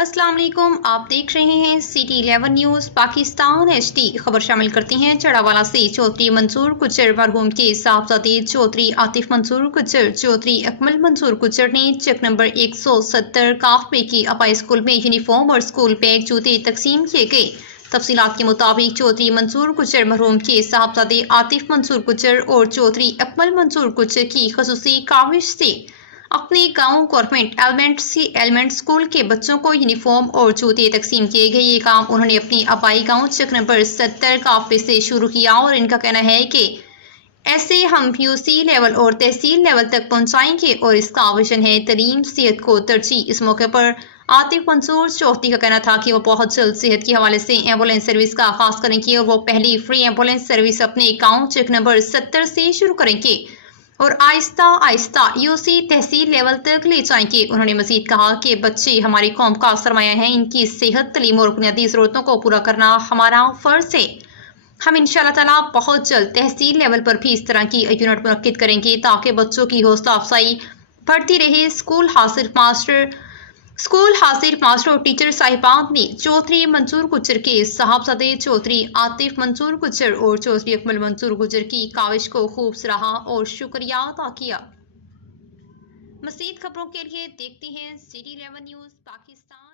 अस्सलाम वालेकुम, आप देख रहे हैं सिटी 11 न्यूज़ पाकिस्तान HD। खबर शामिल करते हैं चढ़ावाला से चौधरी मंसूर गुज्जर मरहूम के साहबजादे चौधरी आतिफ मंसूर गुज्जर चौधरी अकमल मंसूर गुज्जर ने चेक नंबर 170 काफबे की अपाई स्कूल में यूनिफॉर्म और स्कूल बैग जूते तकसीम किए गए। तफसीलात के मुताबिक चौधरी मंसूर गुज्जर मरहूम के साहबजादे आतिफ मंसूर गुज्जर और चौधरी अकमल मंसूर गुज्जर की खसूसी काविश से अपने गांव गवर्नमेंट एलिमेंट स्कूल के बच्चों को यूनिफॉर्म और जूते तकसीम किए गए। ये काम उन्होंने अपनी आबाई गांव चेक नंबर 70 काफे से शुरू किया और इनका कहना है कि ऐसे हम PUC लेवल और तहसील लेवल तक पहुंचाएंगे और इसका विजन है तलीम सेहत को तरजीह। इस मौके पर आतिफ मंसूर चौधरी का कहना था कि वो बहुत जल्द सेहत के हवाले से एम्बुलेंस सर्विस का आगाज करेंगे और वो पहली फ्री एम्बुलेंस सर्विस अपने गाँव चेक नंबर 70 से शुरू करेंगे और आहिस्ता आहिस्ता UC तहसील लेवल तक ले जाएंगे। उन्होंने मजीद कहा कि बच्चे हमारी कौम का सरमाया हैं, इनकी सेहत तलीम और बुनियादी ज़रूरतों को पूरा करना हमारा फ़र्ज है। हम इंशाअल्लाह ताला बहुत जल्द तहसील लेवल पर भी इस तरह की यूनिट मुनक्किद करेंगे ताकि बच्चों की हौसला अफजाई बढ़ती रहे। स्कूल हाजिर मास्टर और टीचर साहिबान ने चौधरी मंसूर गुज्जर के साहबजादे चौधरी आतिफ मंसूर गुज्जर और चौधरी अकमल मंसूर गुज्जर की काविश को खूब सराहा और शुक्रिया अदा किया। मज़ीद खबरों के लिए देखते हैं सिटी 11 न्यूज़ पाकिस्तान।